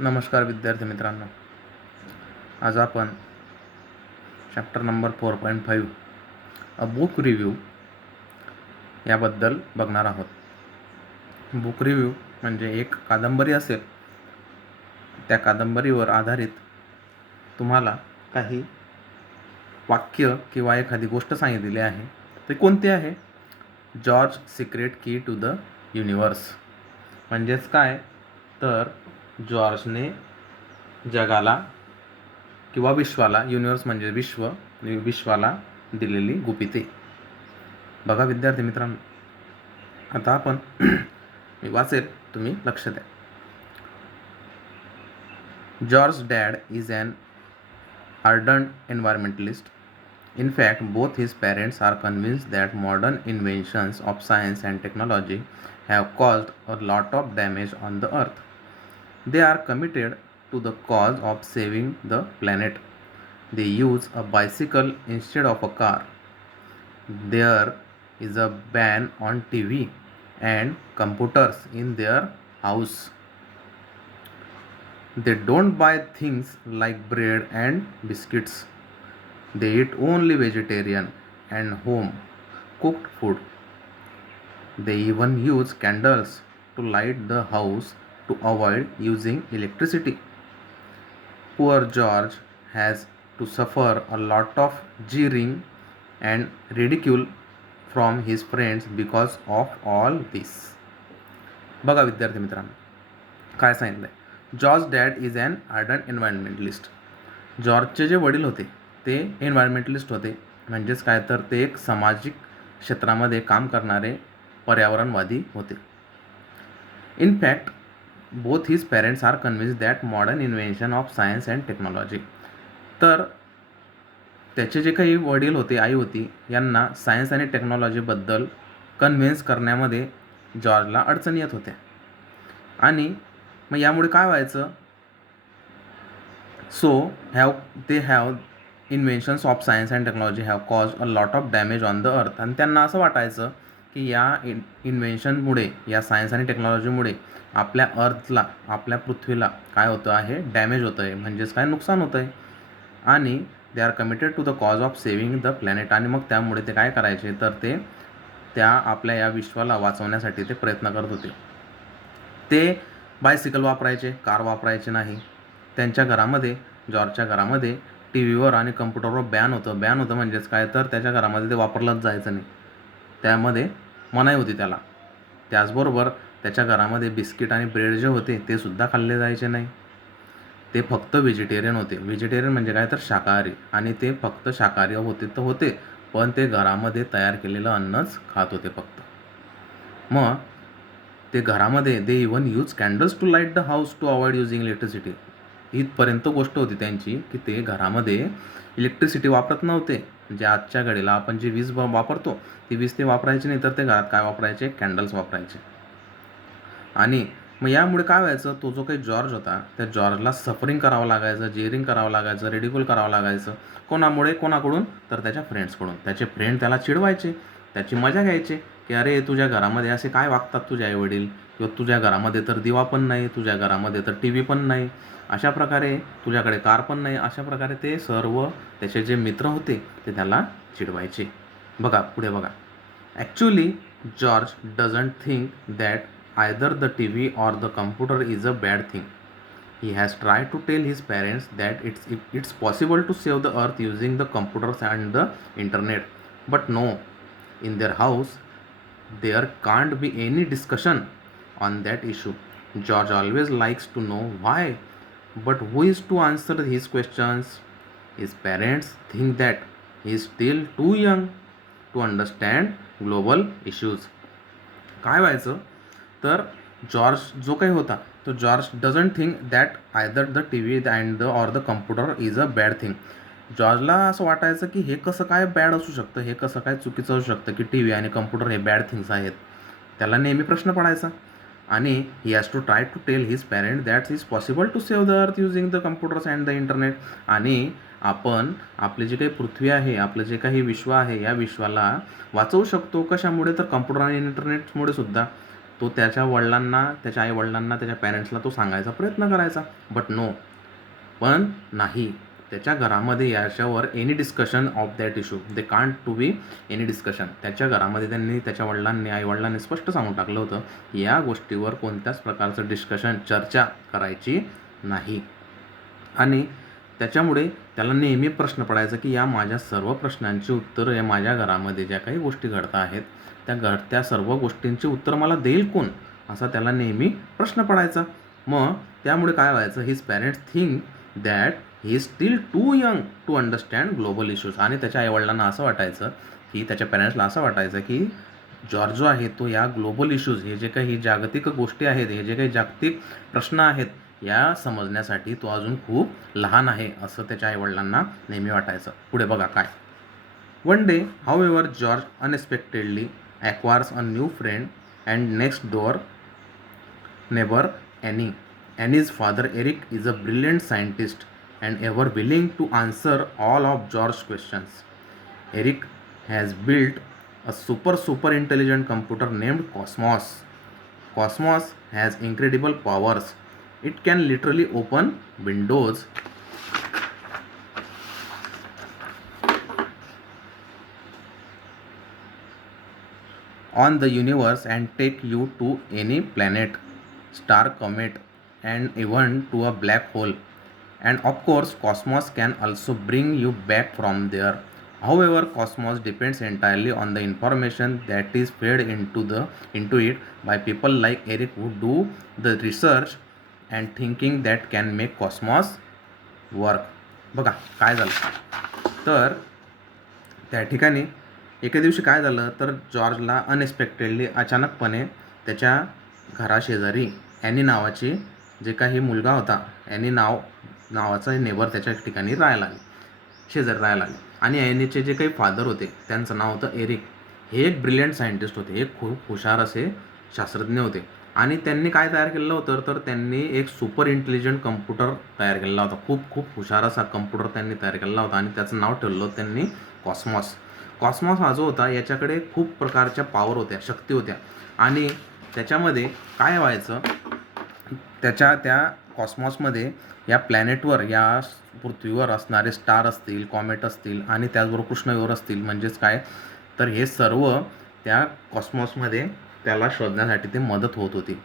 नमस्कार विद्यार्थी मित्रांनो, आज आपण chapter number 4.5 a book review याबद्दल बघणार आहोत. बुक रिव्ह्यू म्हणजे एक कादंबरी असेल, त्या कादंबरीवर आधारित तुम्हाला काही वाक्य किंवा एखादी गोष्ट सांगितलेली आहे. ते कोणती आहे? George secret key to the universe. म्हणजेच काय, तर जॉर्जने जगाला किंवा विश्वाला, युनिवर्स म्हणजे विश्वाला दिलेली गुपिते. बघा विद्यार्थी मित्रांनो, आता आपण मी वाचेल, तुम्ही लक्ष द्या. George's dad is an ardent environmentalist. In fact, both his parents are convinced that modern inventions of science and technology have caused a lot of damage on the earth. They are committed to the cause of saving the planet. They use a bicycle instead of a car. There is a ban on TV and computers in their house. They don't buy things like bread and biscuits. They eat only vegetarian and home cooked food. They even use candles to light the house to avoid using electricity. Poor George has to suffer a lot of jeering and ridicule from his friends because of all this. बघा विद्यार्थी मित्रांनो, काय सांगितलं आहे. George dad is an ardent environmentalist. जॉर्जचे जे वडील होते ते एन्व्हायरमेंटलिस्ट होते. म्हणजेच काय, तर ते एक सामाजिक क्षेत्रामध्ये काम करणारे पर्यावरणवादी होते. In fact both his parents are convinced that modern invention of science and technology. तर त्याचे जे काही वडील होते, आई होती, यांना सायन्स आणि टेक्नॉलॉजीबद्दल कन्व्हिन्स करण्यामध्ये जॉर्जला अडचणी येत होत्या. आणि मग यामुळे काय व्हायचं, they have इन्व्हेन्शन्स of science and technology have cause a lot of damage on the earth. आणि त्यांना असं वाटायचं की या इन्व्हेन्शनमुळे, या सायन्स आणि टेक्नॉलॉजीमुळे आपल्या अर्थला, आपल्या पृथ्वीला काय होतं आहे, डॅमेज होतं आहे, म्हणजेच काय, नुकसान होतं आहे. आणि they are committed to the cause of saving the planet. आणि मग त्यामुळे ते काय करायचे, तर ते त्या आपल्या या विश्वाला वाचवण्यासाठी ते प्रयत्न करत होते. ते बायसिकल वापरायचे, कार वापरायचे नाही. त्यांच्या घरामध्ये, जॉर्जच्या घरामध्ये टी व्हीवर आणि कम्प्युटरवर बॅन होतं म्हणजेच काय, तर त्याच्या घरामध्ये ते वापरलंच जायचं नाही, त्यामध्ये मनाई होती त्याला. त्याचबरोबर त्याच्या घरामध्ये बिस्किट आणि ब्रेड जे होते ते सुद्धा खाल्ले जायचे नाही. ते फक्त व्हेजिटेरियन होते. व्हेजिटेरियन म्हणजे काय, तर शाकाहारी. आणि ते फक्त शाकाहारी होते, पण ते घरामध्ये तयार केलेलं अन्नच खात होते फक्त. मग ते घरामध्ये they even use candles to light the house to avoid using electricity. इथपर्यंत गोष्ट होती त्यांची की ते घरामध्ये इलेक्ट्रिसिटी वापरत नव्हते. म्हणजे आजच्या घडीला आपण जी वीज वापरतो ती वीज ते वापरायची नाही, तर ते घरात काय वापरायचे, कॅन्डल्स वापरायचे. आणि मग यामुळे काय व्हायचं, तो जो काही जॉर्ज होता त्या जॉर्जला सफरिंग करावं लागायचं, जेरिंग करावं लागायचं, रेडिक्यूल करावं लागायचं. कोणाकडून, तर त्याच्या फ्रेंड्सकडून. त्याचे फ्रेंड त्याला चिडवायचे, त्याची मजा घ्यायचे की अरे तुझ्या घरामध्ये असे काय वागतात तुझे आईवडील, किंवा तुझ्या घरामध्ये तर दिवा पण नाही, तुझ्या घरामध्ये तर टी व्ही पण नाही, अशा प्रकारे तुझ्याकडे कार पण नाही. अशा प्रकारे ते सर्व त्याचे जे मित्र होते ते त्याला चिडवायचे. बघा पुढे बघा. Actually George doesn't think that either the TV or the computer is a bad thing. He has tried to tell his parents that it's possible to save the earth using the computers and the internet. But no, in their house there can't be any discussion on that issue. George always likes to know why, but who is to answer his questions? His parents think that he is still too young to understand global issues. काय व्हायचं, तर George जो काही होता तो George doesn't think that either the T V and or the computer is a bad thing. जॉर्जला असं वाटायचं की हे कसं काय बॅड असू शकतं, हे कसं काय चुकीचं असू शकतं की टी व्ही आणि कम्प्युटर हे बॅड थिंग्स आहेत. त्याला नेहमी प्रश्न पडायचा. आणि he has to try to tell his parent that is possible to save the earth using the computers and the internet. आणि आपण आपली जी काही पृथ्वी आहे, आपलं जे काही विश्व आहे, या विश्वाला वाचवू शकतो. कशामुळे, तर कम्प्युटर आणि इंटरनेटमुळे सुद्धा. तो त्याच्या वडिलांना, त्याच्या आईवडिलांना, त्याच्या पॅरेंट्सला तो सांगायचा प्रयत्न करायचा. बट नो, पण नाही, त्याच्या घरामध्ये याच्यावर any discussion of that issue, they can't to be any discussion. त्याच्या घरामध्ये त्यांनी, त्याच्या वडिलांनी, आईवडिलांनी स्पष्ट सांगून टाकलं होतं की या गोष्टीवर कोणत्याच प्रकारचं डिस्कशन, चर्चा करायची नाही. आणि त्याच्यामुळे त्याला नेहमी प्रश्न पडायचा की या माझ्या सर्व प्रश्नांची उत्तरं, या माझ्या घरामध्ये ज्या काही गोष्टी घडत आहेत त्या सर्व गोष्टींची उत्तर मला देईल कोण, असा त्याला नेहमी प्रश्न पडायचा. मग त्यामुळे काय व्हायचं, his parents think that he is still too young to understand global issues. आणि त्याच्या आईवडिलांना असं वाटायचं की, त्याच्या पॅरेंट्सला असं वाटायचं की जॉर्ज जो आहे तो या ग्लोबल इश्यूज, हे जे काही जागतिक गोष्टी आहेत, हे जे काही जागतिक प्रश्न आहेत, या समजण्यासाठी तो अजून खूप लहान आहे, असं त्याच्या आईवडिलांना नेहमी वाटायचं. पुढे बघा काय. One day, however, George unexpectedly acquires a new friend and next door neighbor Annie. Annie's father Eric is a brilliant scientist and ever willing to answer all of George's questions. Eric has built a super intelligent computer named Cosmos. Cosmos has incredible powers. It can literally open windows on the universe and take you to any planet, star, comet, and even to a black hole. And of course, Cosmos can also bring you back from there. However, Cosmos depends entirely on the information that is fed into it by people like Eric, who do the research and thinking that can make Cosmos work. बघा काय झालं तर त्या ठिकाणी एके दिवशी काय झालं तर जॉर्जला अनएक्सपेक्टेडली, अचानकपणे त्याच्या घराशेजारी ॲनी नावाची जे काही मुलगा होता, ॲनी नावाचा नेबर त्याच्या ठिकाणी शेजारी राहायला आले. आणि ॲनीचे जे काही फादर होते त्यांचं नाव होतं एरिक. हे एक ब्रिलियंट सायंटिस्ट होते, एक खूप हुशार असे शास्त्रज्ञ होते. आणि त्यांनी काय तयार केलेलं होतं तर त्यांनी एक सुपर इंटेलिजंट कम्प्युटर तयार केलेला होता. खूप हुशार असा कम्प्युटर त्यांनी तयार केलेला होता आणि त्याचं नाव ठेवलं होतं त्यांनी कॉस्मॉस. कॉस्मॉस हा जो होता याच्याकडे खूप प्रकारच्या पॉवर होत्या, शक्ती होत्या. आणि त्याच्यामध्ये काय व्हायचं, त्या कॉस्मॉसमध्ये या प्लॅनेटवर, या पृथ्वीवर असणारे स्टार असतील, कॉमेट असतील आणि त्याचबरोबर कृष्णविवर असतील, म्हणजेच काय तर हे सर्व त्या कॉस्मॉसमध्ये त्याला शोधण्यासाठी ते मदत होत होती.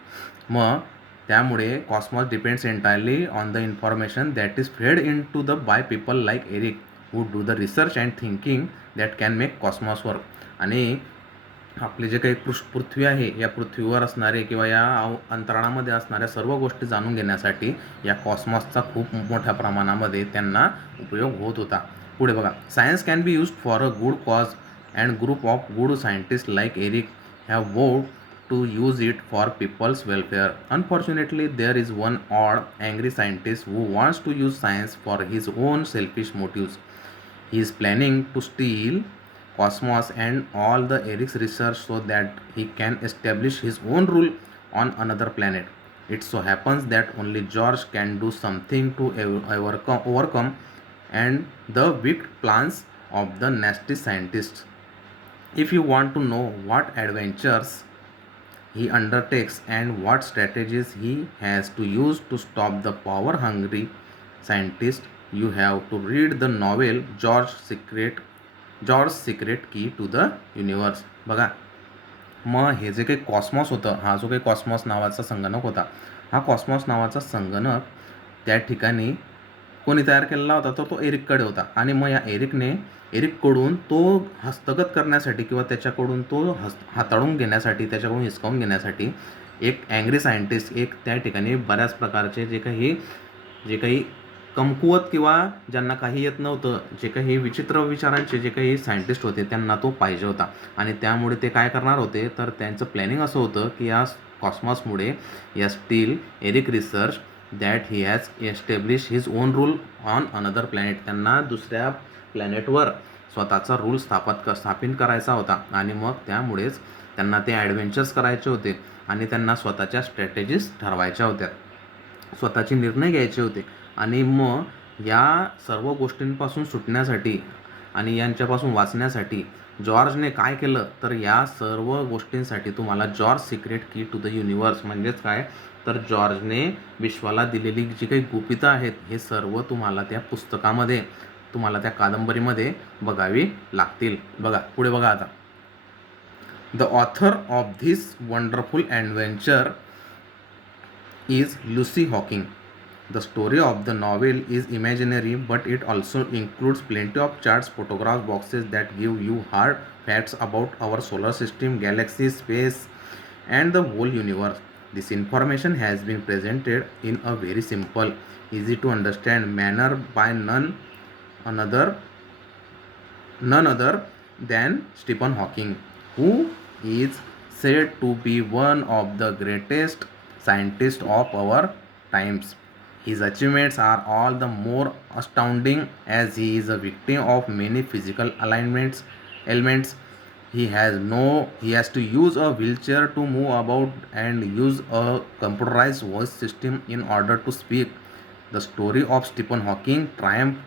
मग त्यामुळे Cosmos depends entirely on the information that is fed in to the by people like Eric, who do the research and thinking that can make cosmos work. आणि आपले जे काही पृथ्वी आहे, या पृथ्वीवर असणारे किंवा या अंतराळामध्ये असणाऱ्या सर्व गोष्टी जाणून घेण्यासाठी या कॉस्मॉसचा खूप मोठ्या प्रमाणामध्ये त्यांना उपयोग होत होता. पुढे बघा. Science can be used for a good cause and group of good scientist like Eric have vowed to use it for people's welfare. Unfortunately, there is one odd, angry scientist who wants to use science for his own selfish motives. He is planning to steal Cosmos and all the Eric's research so that he can establish his own rule on another planet. It so happens that only George can do something to overcome and the wicked plans of the nasty scientists. If you want to know what adventures he undertakes and what strategies he has to use to stop the power-hungry scientist, you have to read the novel George's Secret Key to the Universe. बघा, मग हे जे काही Cosmos होतं, हा जो काही Cosmos नावाचा संगणक होता, हा कॉस्मॉस नावाचा संगणक त्या ठिकाणी कोणी तयार केलेला होता तर तो एरिककडे होता. आणि मग या एरिककडून तो हस्तगत करण्यासाठी किंवा त्याच्याकडून तो हाताळून घेण्यासाठी, त्याच्याकडून हिसकावून घेण्यासाठी एक अँग्री सायंटिस्ट, एक त्या ठिकाणी बऱ्याच प्रकारचे जे काही कमकुवत किंवा ज्यांना काही येत नव्हतं, जे काही विचित्र विचारांचे जे काही सायंटिस्ट होते त्यांना तो पाहिजे होता. आणि त्यामुळे ते काय करणार होते तर त्यांचं प्लॅनिंग असं होतं की या कॉस्मॉसमुळे या still Eric research that he has establish his own rule on another planet, त्यांना दुसऱ्या प्लॅनेटवर स्वतःचा रूल स्थापित करायचा होता. आणि मग त्यामुळेच त्यांना ते ॲडव्हेंचर्स करायचे होते आणि त्यांना स्वतःच्या स्ट्रॅटेजीज ठरवायच्या होत्या, स्वतःचे निर्णय घ्यायचे होते. आणि मग या सर्व गोष्टींपासून सुटण्यासाठी आणि यांच्यापासून वाचण्यासाठी जॉर्जने काय केलं तर या सर्व गोष्टींसाठी तुम्हाला George secret key to the universe म्हणजेच काय तर जॉर्जने विश्वाला दिलेली जी काही गुपितं आहेत हे सर्व तुम्हाला त्या पुस्तकामध्ये तुम्हाला त्या कादंबरीमध्ये बघावी लागतील. बघा पुढे बघा आता. The author of this wonderful adventure is Lucy Hawking. The story of the novel is imaginary, but it also includes plenty of charts, photographs, boxes that give you hard facts about our solar system, galaxies, space, and the whole universe. This information has been presented in a very simple, easy to understand manner by none other than Stephen Hawking, who is said to be one of the greatest scientists of our times. His achievements are all the more astounding as he is a victim of many physical ailments. He has to use a wheelchair to move about and use a computerized voice system in order to speak. The story of Stephen Hawking triumph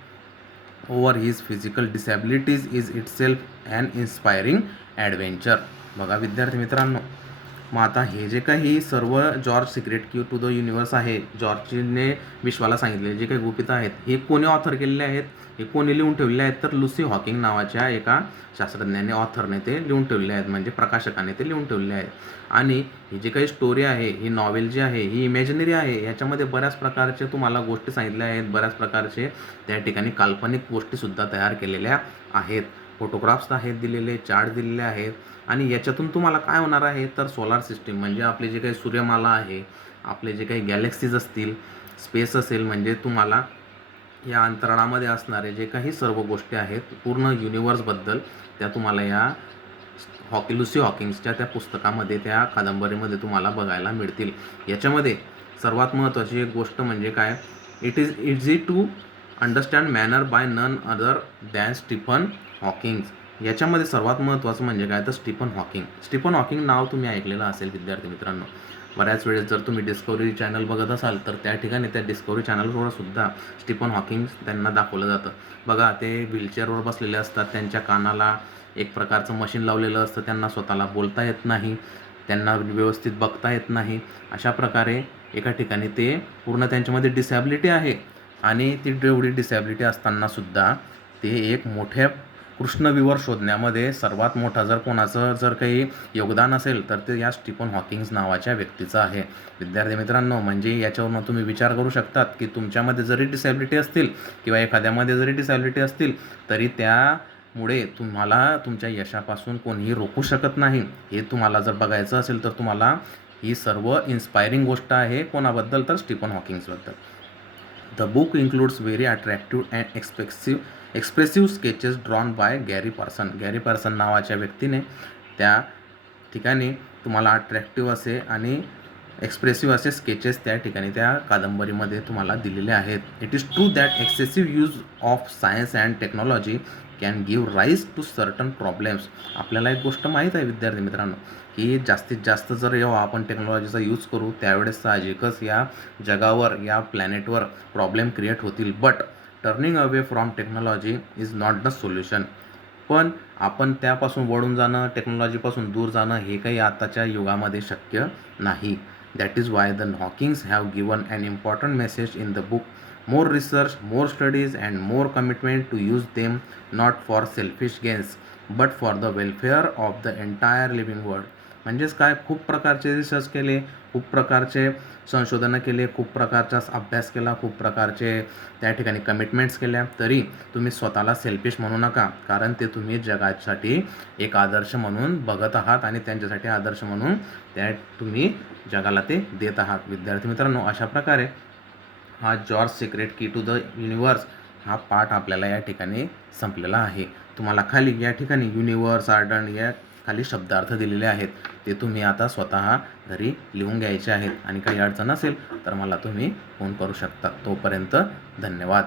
over his physical disabilities is itself an inspiring adventure. बघा विद्यार्थी मित्रांनो, मग आता हे जे काही सर्व George secret key to the universe आहे, जॉर्जने विश्वाला सांगितले जे काही गुपितं आहेत, हे कोणी ऑथर केलेले आहेत, हे कोणी लिहून ठेवले आहेत तर लुसी हॉकिंग नावाच्या एका शास्त्रज्ञाने ऑथरने ते लिहून ठेवले आहेत, म्हणजे प्रकाशकाने ते लिहून ठेवले आहेत. आणि ही जी काही स्टोरी आहे, ही नॉवेल जी आहे ही इमॅजिनरी आहे. ह्याच्यामध्ये बऱ्याच प्रकारचे तुम्हाला गोष्टी सांगितल्या आहेत, बऱ्याच प्रकारचे त्या ठिकाणी काल्पनिक गोष्टीसुद्धा तयार केलेल्या आहेत. फोटोग्राफ्स आहेत दिलेले, चार्ट दिलेले आहेत. आणि याच्यातून तुम्हाला काय होणार आहे तर सोलार सिस्टीम म्हणजे आपले जे काही सूर्यमाला आहे, आपले जे काही गॅलेक्सीज असतील, स्पेस असेल, म्हणजे तुम्हाला या अंतराळामध्ये असणारे जे काही सर्व गोष्टी आहेत पूर्ण युनिवर्सबद्दल त्या तुम्हाला या लुसी हॉकिंग्सच्या त्या पुस्तकामध्ये, त्या कादंबरीमध्ये तुम्हाला बघायला मिळतील. याच्यामध्ये सर्वात महत्त्वाची एक गोष्ट म्हणजे काय, it is easy to understand manner by none other than Stephen Hawkings. याच्यामध्ये सर्वात महत्त्वाचं म्हणजे काय तर स्टीफन हॉकिंग नाव तुम्ही ऐकलेलं असेल विद्यार्थी मित्रांनो. बऱ्याच वेळेस जर तुम्ही डिस्कवरी चॅनल बघत असाल तर त्या ठिकाणी त्या डिस्कवरी चॅनलवर सुद्धा स्टीफन हॉकिंग त्यांना दाखवलं जातं. बघा ते व्हीलचेअरवर बसलेले असतात, त्यांच्या कानाला एक प्रकारचं मशीन लावलेलं असतं, त्यांना स्वतःला बोलता येत नाही, त्यांना व्यवस्थित बघता येत नाही. अशा प्रकारे एका ठिकाणी ते पूर्ण त्यांच्यामध्ये डिसॅबिलिटी आहे आणि ती एवढी डिसॅबिलिटी असतानासुद्धा ते एक मोठ्या कृष्णविवर शोधण्यामध्ये सर्वात मोठा जर कोणाचं जर काही योगदान असेल तर ते या स्टीफन हॉकिंग्स नावाच्या व्यक्तीचं आहे. विद्यार्थी मित्रांनो, म्हणजे याच्यावरून तुम्ही विचार करू शकतात की तुमच्यामध्ये जरी डिसॅबिलिटी असतील किंवा एखाद्यामध्ये जरी डिसॅबिलिटी असतील तरी त्यामुळे तुम्हाला तुमच्या यशापासून कोणीही रोखू शकत नाही. हे तुम्हाला जर बघायचं असेल तर तुम्हाला ही सर्व इन्स्पायरिंग गोष्ट आहे. कोणाबद्दल तर Stephen हॉकिंग्सबद्दल. The book includes very attractive and expressive sketches drawn by Garry Parsons नावाच्या व्यक्तीने त्या ठिकाणी तुम्हाला अट्रॅक्टिव्ह असे आणि एक्सप्रेसिव्ह असे स्केचेस त्या ठिकाणी त्या कादंबरीमध्ये तुम्हाला दिलेले आहेत. It is true that excessive use of science and technology can give rise to certain problems. आपल्याला एक गोष्ट माहीत आहे विद्यार्थी मित्रांनो की जास्तीत जास्त जर जेव्हा आपण टेक्नॉलॉजीचा यूज करू त्यावेळेस साहजिकच या जगावर, या प्लॅनेटवर प्रॉब्लेम क्रिएट होतील. But turning away from technology is not the solution. पण आपण त्यापासून वळून जाणं, टेक्नॉलॉजीपासून दूर जाणं हे काही आताच्या युगामध्ये शक्य नाही. That is why the Hawkings have given an important message in the book. more research, more studies and more commitment to use them not for selfish gains but for the welfare of the entire living world. म्हणजेच काय, खूप प्रकारचे research केले, खूप प्रकारचे संशोधनं केले, खूप प्रकारचा अभ्यास केला, खूप प्रकारचे त्या ठिकाणी कमिटमेंट्स केल्या, तरी तुम्ही स्वतःला सेल्फिश म्हणू नका, कारण ते तुम्ही जगासाठी एक आदर्श म्हणून बघत आहात आणि त्यांच्यासाठी आदर्श म्हणून त्या तुम्ही जगाला ते देत आहात. विद्यार्थी मित्रांनो, अशा प्रकारे हा George secret key to the universe हा पाठ आपल्याला या ठिकाणी संपलेला आहे. तुम्हाला खाली या ठिकाणी युनिवर्स, आर्डन या खाली शब्दार्थ दिलेले आहेत, ते तुम्ही आता स्वतः घरी लिहून घ्यायचे आहेत. आणि काही अडचण असेल तर मला तुम्ही फोन करू शकता. तोपर्यंत धन्यवाद.